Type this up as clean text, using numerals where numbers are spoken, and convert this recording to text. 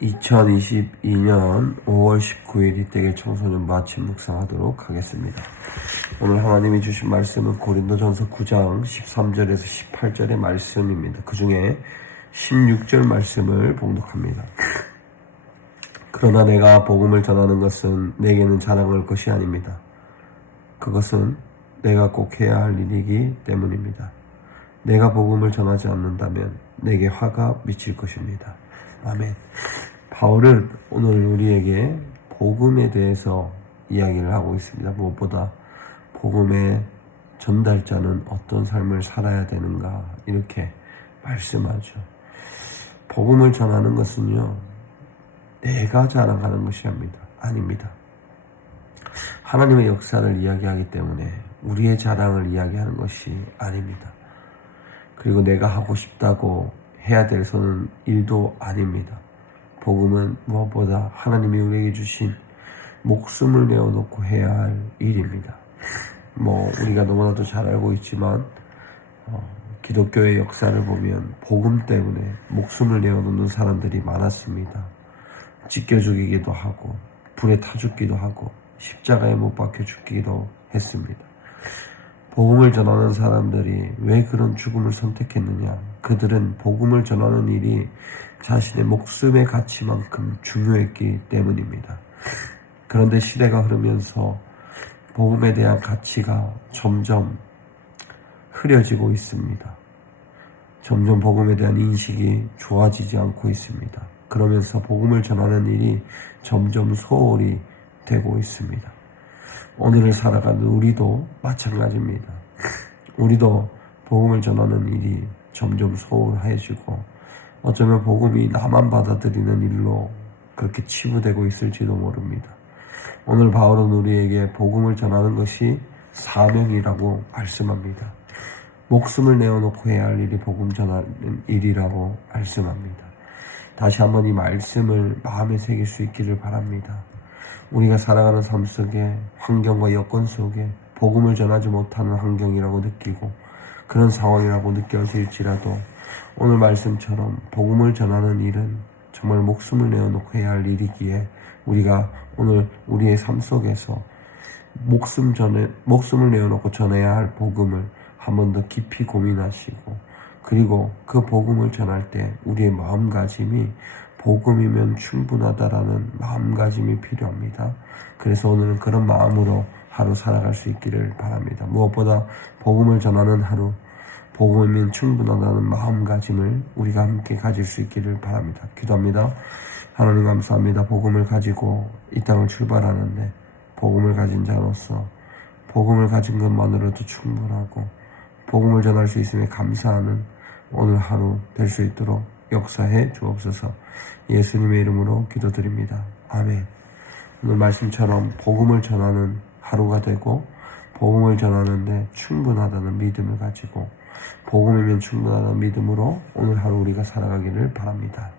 (2022년 5월 19일) 이때의 청소년 마침 묵상하도록 하겠습니다. 오늘 하나님이 주신 말씀은 고린도전서 9장 13절에서 18절의 말씀입니다. 그 중에 16절 말씀을 봉독합니다. 그러나 내가 복음을 전하는 것은 내게는 자랑할 것이 아닙니다. 그것은 내가 꼭 해야 할 일이기 때문입니다. 내가 복음을 전하지 않는다면 내게 화가 미칠 것입니다. 아멘. 바울은 오늘 우리에게 복음에 대해서 이야기를 하고 있습니다. 무엇보다 복음의 전달자는 어떤 삶을 살아야 되는가 이렇게 말씀하죠. 복음을 전하는 것은요, 내가 자랑하는 것이 아닙니다. 하나님의 역사를 이야기하기 때문에 우리의 자랑을 이야기하는 것이 아닙니다. 그리고 내가 하고 싶다고 해야 될 일도 아닙니다. 복음은 무엇보다 하나님이 우리에게 주신 목숨을 내어놓고 해야 할 일입니다. 우리가 너무나도 잘 알고 있지만 기독교의 역사를 보면 복음 때문에 목숨을 내어놓는 사람들이 많았습니다. 찢겨 죽이기도 하고 불에 타 죽기도 하고 십자가에 못 박혀 죽기도 했습니다. 복음을 전하는 사람들이 왜 그런 죽음을 선택했느냐? 그들은 복음을 전하는 일이 자신의 목숨의 가치만큼 중요했기 때문입니다. 그런데 시대가 흐르면서 복음에 대한 가치가 점점 흐려지고 있습니다. 점점 복음에 대한 인식이 좋아지지 않고 있습니다. 그러면서 복음을 전하는 일이 점점 소홀히 되고 있습니다. 오늘을 살아가는 우리도 마찬가지입니다. 우리도 복음을 전하는 일이 점점 소홀해지고 어쩌면 복음이 나만 받아들이는 일로 그렇게 치부되고 있을지도 모릅니다. 오늘 바울은 우리에게 복음을 전하는 것이 사명이라고 말씀합니다. 목숨을 내어놓고 해야 할 일이 복음 전하는 일이라고 말씀합니다. 다시 한번 이 말씀을 마음에 새길 수 있기를 바랍니다. 우리가 살아가는 삶 속에 환경과 여건 속에 복음을 전하지 못하는 환경이라고 느끼고 그런 상황이라고 느껴질지라도 오늘 말씀처럼 복음을 전하는 일은 정말 목숨을 내어놓고 해야 할 일이기에 우리가 오늘 우리의 삶 속에서 목숨을 내어놓고 전해야 할 복음을 한 번 더 깊이 고민하시고 그리고 그 복음을 전할 때 우리의 마음가짐이 복음이면 충분하다라는 마음가짐이 필요합니다. 그래서 오늘은 그런 마음으로 하루 살아갈 수 있기를 바랍니다. 무엇보다 복음을 전하는 하루, 복음이면 충분하다는 마음가짐을 우리가 함께 가질 수 있기를 바랍니다. 기도합니다. 하나님 감사합니다. 복음을 가지고 이 땅을 출발하는데 복음을 가진 자로서 복음을 가진 것만으로도 충분하고 복음을 전할 수 있음에 감사하는 오늘 하루 될 수 있도록 역사해 주옵소서. 예수님의 이름으로 기도드립니다. 아멘. 오늘 말씀처럼 복음을 전하는 하루가 되고 복음을 전하는데 충분하다는 믿음을 가지고 복음이면 충분하다는 믿음으로 오늘 하루 우리가 살아가기를 바랍니다.